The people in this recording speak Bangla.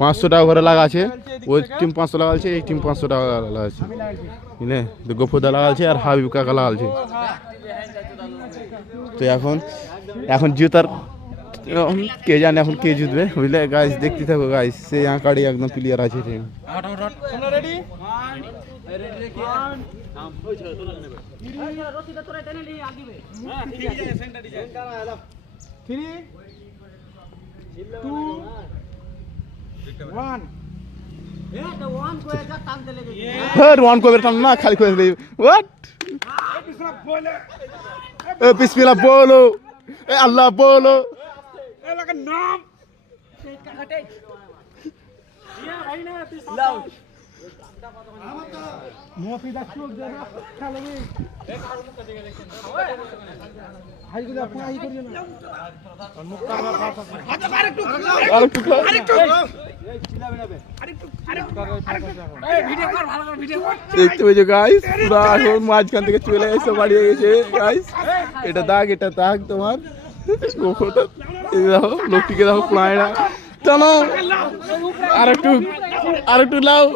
500 টাকা করে লাগাছে, ওই টিম 500 লাগাচ্ছে, এই টিম 500 টাকা লাগাচ্ছে, বুঝলে তো গফুরদা লাগাচ্ছে আর হাবিব কাকা লাগাচ্ছে। তো এখন জুতার কে জানে এখন কে জিতবে, বুঝলে গাইস, দেখতে থাকো গাইস, সেই আঁকাড়ি একদম ক্লিয়ার আছে। ওয়ান করে টান না, খালি করে দিই। হোয়াট বিসমিল্লাহ বলো, এ আল্লাহ বলো, নাম দেখতে পেয়েছো গাইস, পুরা এখন মাঝখান থেকে চলে এসে বাড়িয়ে গেছে গাইস। এটা দাগ তোমার দেখো, লোকটিকে দেখো, প্রায়রা টানো, আরেকটু লাও।